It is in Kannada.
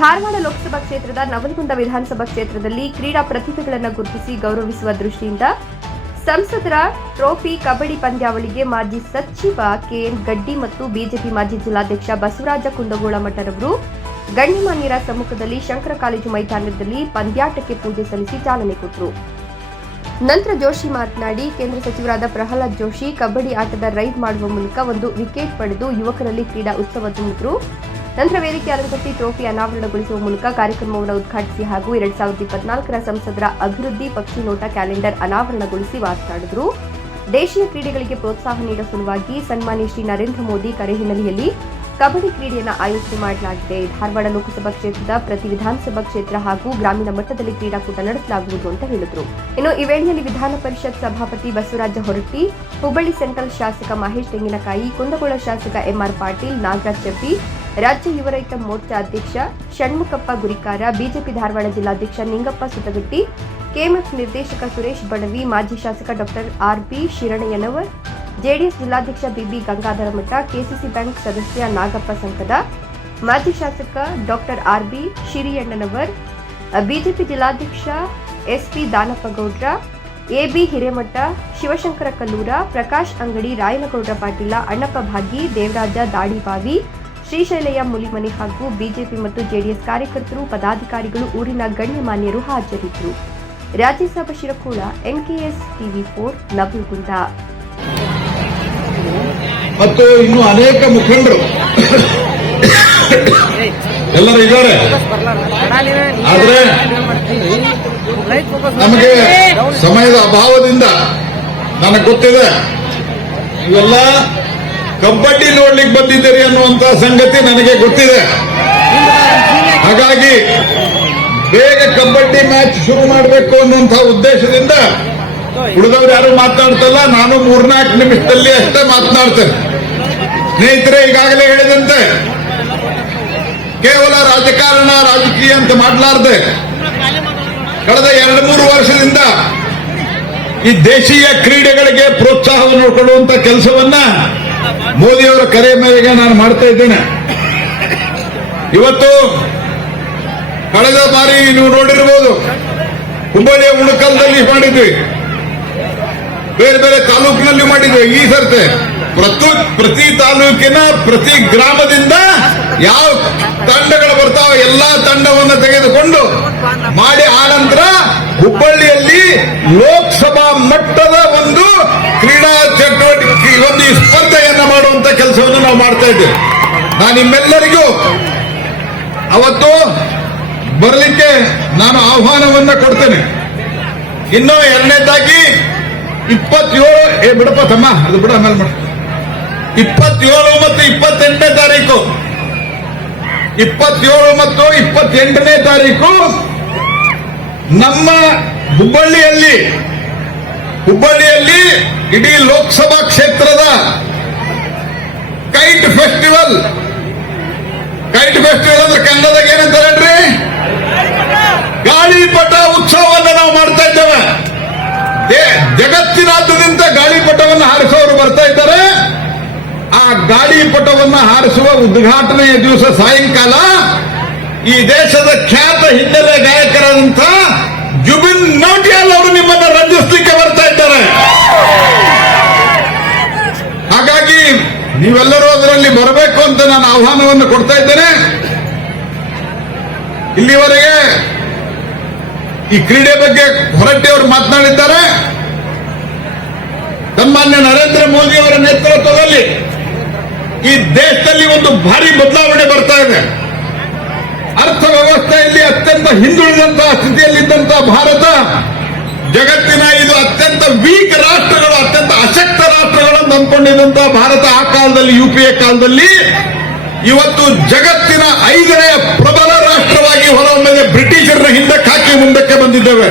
ಧಾರವಾಡ ಲೋಕಸಭಾ ಕ್ಷೇತ್ರದ ನವಲಗುಂದ ವಿಧಾನಸಭಾ ಕ್ಷೇತ್ರದಲ್ಲಿ ಕ್ರೀಡಾ ಪ್ರತಿಭೆಗಳನ್ನು ಗುರುತಿಸಿ ಗೌರವಿಸುವ ದೃಷ್ಟಿಯಿಂದ ಸಂಸದರ ಟ್ರೋಫಿ ಕಬಡ್ಡಿ ಪಂದ್ಯಾವಳಿಗೆ ಮಾಜಿ ಸಚಿವ ಕೆಎನ್ ಗಡ್ಡಿ ಮತ್ತು ಬಿಜೆಪಿ ಮಾಜಿ ಜಿಲ್ಲಾಧ್ಯಕ್ಷ ಬಸವರಾಜ ಕುಂದಗೋಳ ಮಠರವರು ಗಣ್ಯಮಾನ್ಯರ ಸಮ್ಮುಖದಲ್ಲಿ ಶಂಕರ ಕಾಲೇಜು ಮೈದಾನದಲ್ಲಿ ಪಂದ್ಯಾಟಕ್ಕೆ ಪೂಜೆ ಸಲ್ಲಿಸಿ ಚಾಲನೆ ಕೊಟ್ಟರು. ನಂತರ ಜೋಶಿ ಮಾತನಾಡಿ, ಕೇಂದ್ರ ಸಚಿವರಾದ ಪ್ರಹ್ಲಾದ್ ಜೋಶಿ ಕಬಡ್ಡಿ ಆಟದ ರೈಡ್ ಮಾಡುವ ಮೂಲಕ ಒಂದು ವಿಕೆಟ್ ಪಡೆದು ಯುವಕರಲ್ಲಿ ಕ್ರೀಡಾ ಉತ್ಸವ ತುಂಬಿದ್ರು. ನಂತರ ವೇದಿಕೆ ಅಲಂಕರಿಸಿ ಟ್ರೋಫಿ ಅನಾವರಣಗೊಳಿಸುವ ಮೂಲಕ ಕಾರ್ಯಕ್ರಮವನ್ನು ಉದ್ಘಾಟಿಸಿ ಹಾಗೂ ಎರಡ್ ಸಾವಿರದ ಇಪ್ಪತ್ನಾಲ್ಕರ ಸಂಸದರ ಅಭಿವೃದ್ಧಿ ಪಕ್ಷಿ ನೋಟ ಕ್ಯಾಲೆಂಡರ್ ಅನಾವರಣಗೊಳಿಸಿ ಮಾತನಾಡಿದರು. ದೇಶೀಯ ಕ್ರೀಡೆಗಳಿಗೆ ಪ್ರೋತ್ಸಾಹ ನೀಡುವ ಸಲುವಾಗಿ ಸನ್ಮಾನ್ಯ ಶ್ರೀ ನರೇಂದ್ರ ಮೋದಿ ಕರೆ ಹಿನ್ನೆಲೆಯಲ್ಲಿ ಕಬಡ್ಡಿ ಕ್ರೀಡೆಯನ್ನು ಆಯೋಜನೆ ಮಾಡಲಾಗಿದೆ. ಧಾರವಾಡ ಲೋಕಸಭಾ ಕ್ಷೇತ್ರದ ಪ್ರತಿ ವಿಧಾನಸಭಾ ಕ್ಷೇತ್ರ ಹಾಗೂ ಗ್ರಾಮೀಣ ಮಟ್ಟದಲ್ಲಿ ಕ್ರೀಡಾಕೂಟ ನಡೆಸಲಾಗುವುದು ಅಂತ ಹೇಳಿದರು. ಇನ್ನು ಈ ವೇಳೆಯಲ್ಲಿ ವಿಧಾನ ಪರಿಷತ್ ಸಭಾಪತಿ ಬಸವರಾಜ ಹೊರಟ್ಟಿ, ಹುಬ್ಬಳ್ಳಿ ಸೆಂಟ್ರಲ್ ಶಾಸಕ ಮಹೇಶ್ ತೆಂಗಿನಕಾಯಿ, ಕುಂದಗೋಳ ಶಾಸಕ ಎಂಆರ್ ಪಾಟೀಲ್, ನಾಗರಾಜ್ ಚೆಟ್ಟಿ ರಾಜ್ಯ ಯುವ ರೈತ ಮೋರ್ಚಾ ಅಧ್ಯಕ್ಷ ಷಣ್ಮುಖಪ್ಪ ಗುರಿಕಾರ, ಬಿಜೆಪಿ ಧಾರವಾಡ ಜಿಲ್ಲಾಧ್ಯಕ್ಷ ನಿಂಗಪ್ಪ ಸುತಗಟ್ಟಿ ಕೆಎಂಎಫ್ ನಿರ್ದೇಶಕ ಸುರೇಶ್ ಬಡವಿ, ಮಾಜಿ ಶಾಸಕ ಡಾಕ್ಟರ್ ಆರ್ಬಿ ಶಿರಣಯ್ಯನವರ್ ಜೆಡಿಎಸ್ ಜಿಲ್ಲಾಧ್ಯಕ್ಷ ಬಿಬಿ ಗಂಗಾಧರ ಮಠ, ಕೆಸಿಸಿ ಬ್ಯಾಂಕ್ ಸದಸ್ಯ ನಾಗಪ್ಪ ಸಂಕದ ಮಾಜಿ ಶಾಸಕ doctor R B Shiriyannanavar, BJP ಜಿಲ್ಲಾಧ್ಯಕ್ಷ S P Danappagoudra, A B Hiremath, Shivashankar Kallur, Prakash Angadi Rayanagoudra Patil, Annappa ಭಾಗಿ ದೇವರಾಜ ದಾಡಿಬಾವಿ ಶ್ರೀಶೈಲಯ್ಯ, ಮುಲಿಮನಿ ಹಾಗೂ ಬಿಜೆಪಿ ಮತ್ತು ಜೆಡಿಎಸ್ ಕಾರ್ಯಕರ್ತರು, ಪದಾಧಿಕಾರಿಗಳು, ಊರಿನ ಗಣ್ಯಮಾನ್ಯರು ಹಾಜರಿದ್ದರು. Rajya Sabha Shirakol, NKS TV four, Navalgund. ಮತ್ತು ಇನ್ನು ಅನೇಕ ಮುಖಂಡರು ಎಲ್ಲರೂ ಇದ್ದಾರೆ. ಆದರೆ ನಮಗೆ ಸಮಯದ ಅಭಾವದಿಂದ ನನಗೆ ಗೊತ್ತಿದೆ, ಇವೆಲ್ಲ ಕಬಡ್ಡಿ ನೋಡ್ಲಿಕ್ಕೆ ಬಂದಿದ್ದೀರಿ ಅನ್ನುವಂತ ಸಂಗತಿ ನನಗೆ ಗೊತ್ತಿದೆ. ಹಾಗಾಗಿ ಬೇಗ ಕಬಡ್ಡಿ ಮ್ಯಾಚ್ ಶುರು ಮಾಡಬೇಕು ಅನ್ನುವಂತಹ ಉದ್ದೇಶದಿಂದ ಉಳಿದವರು ಯಾರು ಮಾತನಾಡ್ತಲ್ಲ ನಾನು ಮೂರ್ನಾಲ್ಕು ನಿಮಿಷದಲ್ಲಿ ಅಷ್ಟೇ ಮಾತನಾಡ್ತೇನೆ. ಸ್ನೇಹಿತರೆ, ಈಗಾಗಲೇ ಹೇಳಿದಂತೆ, ಕೇವಲ ರಾಜಕಾರಣ, ರಾಜಕೀಯ ಅಂತ ಮಾಡಲಾರ್ದೆ, ಕಳೆದ ಎರಡು ಮೂರು ವರ್ಷದಿಂದ ಈ ದೇಶೀಯ ಕ್ರೀಡೆಗಳಿಗೆ ಪ್ರೋತ್ಸಾಹವನ್ನು ಕೊಡುವಂತ ಕೆಲಸವನ್ನ ಮೋದಿಯವರ ಕರೆ ಮೇರೆಗೆ ನಾನು ಮಾಡ್ತಾ ಇದ್ದೇನೆ. ಇವತ್ತು ಕಳೆದ ಬಾರಿ ನೀವು ನೋಡಿರ್ಬೋದು, ಹುಬ್ಬಳ್ಳಿಯ ಉಣಕಲ್ದಲ್ಲಿ ಮಾಡಿದ್ವಿ. ಬೇರೆ ಬೇರೆ ತಾಲೂಕಿನಲ್ಲಿ ಮಾಡಿದ್ವಿ. ಈ ಸರ್ತೆ ಪ್ರತಿ ಪ್ರತಿ ತಾಲೂಕಿನ, ಪ್ರತಿ ಗ್ರಾಮದಿಂದ ಯಾವ ತಂಡಗಳು ಬರ್ತಾವ ಎಲ್ಲಾ ತಂಡವನ್ನು ತೆಗೆದುಕೊಂಡು ಮಾಡಿ, ಆನಂತರ ಹುಬ್ಬಳ್ಳಿಯಲ್ಲಿ ಲೋಕಸಭಾ ಮಟ್ಟದ ಕೆಲಸವನ್ನು ನಾವು ಮಾಡ್ತಾ ಇದ್ದೇವೆ. ನಾನು ನಿಮ್ಮೆಲ್ಲರಿಗೂ ಅವತ್ತು ಬರಲಿಕ್ಕೆ ನಾನು ಆಹ್ವಾನವನ್ನ ಕೊಡ್ತೇನೆ. ಇನ್ನು ಎರಡನೇದಾಗಿ ಇಪ್ಪತ್ತೇಳು, ಏ, ಬಿಡಪ್ಪ ತಮ್ಮ, ಅದು ಬಿಡ, ಆಮೇಲೆ ಮಾಡ. ಇಪ್ಪತ್ತೇಳು ಮತ್ತು ಇಪ್ಪತ್ತೆಂಟನೇ ತಾರೀಕು. ಇಪ್ಪತ್ತೇಳು ಮತ್ತು ಇಪ್ಪತ್ತೆಂಟನೇ ತಾರೀಕು ನಮ್ಮ ಹುಬ್ಬಳ್ಳಿಯಲ್ಲಿ ಹುಬ್ಬಳ್ಳಿಯಲ್ಲಿ ಇಡೀ ಲೋಕಸಭಾ ಕ್ಷೇತ್ರದ ಫೆಸ್ಟಿವಲ್ ಕೈಟ್ ಫೆಸ್ಟಿವಲ್ ಅಂದ್ರೆ ಕನ್ನಡದಾಗ ಏನಂತಾರೆ ಹೇಳ್ರಿ? ಗಾಳಿಪಟ ಉತ್ಸವವನ್ನ ನಾವು ಮಾಡ್ತಾ ಇದ್ದೇವೆ. ಜಗತ್ತಿನಾದ್ಯಂತ ಗಾಳಿಪಟವನ್ನು ಹಾರಿಸುವವರು ಬರ್ತಾ ಇದ್ದಾರೆ. ಆ ಗಾಳಿಪಟವನ್ನು ಹಾರಿಸುವ ಉದ್ಘಾಟನೆಯ ದಿವಸ ಸಾಯಂಕಾಲ. ಈ ದೇಶದ ಖ್ಯಾತ ಹಿನ್ನೆಲೆ ಗಾಯಕರಾದಂತಹ ಜುಬಿನ್ ನೌಟಿಯಾಲ್ ಅವರು ನಿಮ್ಮನ್ನ ರಂಜಿಸಲಿಕ್ಕೆ ಬರ್ತಾ ಇದ್ದಾರೆ ಹಾಗಾಗಿ ನೀವೆಲ್ಲರೂ ಅದರಲ್ಲಿ ಬರಬೇಕು ಅಂತ ನಾನು ಆಹ್ವಾನವನ್ನು ಕೊಡ್ತಾ ಇದ್ದೇನೆ. ಇಲ್ಲಿವರೆಗೆ ಈ ಕ್ರೀಡೆ ಬಗ್ಗೆ ಹೊರಟ್ಟಿಯವರು ಮಾತನಾಡಿದ್ದಾರೆ. ಸನ್ಮಾನ್ಯ ನರೇಂದ್ರ ಮೋದಿ ಅವರ ನೇತೃತ್ವದಲ್ಲಿ ಈ ದೇಶದಲ್ಲಿ ಒಂದು ಭಾರಿ ಬದಲಾವಣೆ ಬರ್ತಾ ಇದೆ. ಅರ್ಥವ್ಯವಸ್ಥೆಯಲ್ಲಿ ಅತ್ಯಂತ ಹಿಂದುಳಿದಂತಹ ಸ್ಥಿತಿಯಲ್ಲಿದ್ದಂತಹ ಭಾರತ ಜಗತ್ತಿನ ಇದು ಅತ್ಯಂತ ವೀಕ್ ರಾಷ್ಟ್ರಗಳು ರಾಷ್ಟ್ರಗಳನ್ನು ಭಾರತ ಆ ಕಾಲದಲ್ಲಿ ಯುಪಿಎ ಕಾಲದಲ್ಲಿ, ಇವತ್ತು ಜಗತ್ತಿನ ಐದನೇ ಪ್ರಬಲ ರಾಷ್ಟ್ರವಾಗಿ ಹೊರಹೊಮ್ಮಿದೆ. ಬ್ರಿಟಿಷರ ಹಿಂದಕ್ಕೆ ಹಾಕಿ ಮುಂದಕ್ಕೆ ಬಂದಿದ್ದೇವೆ.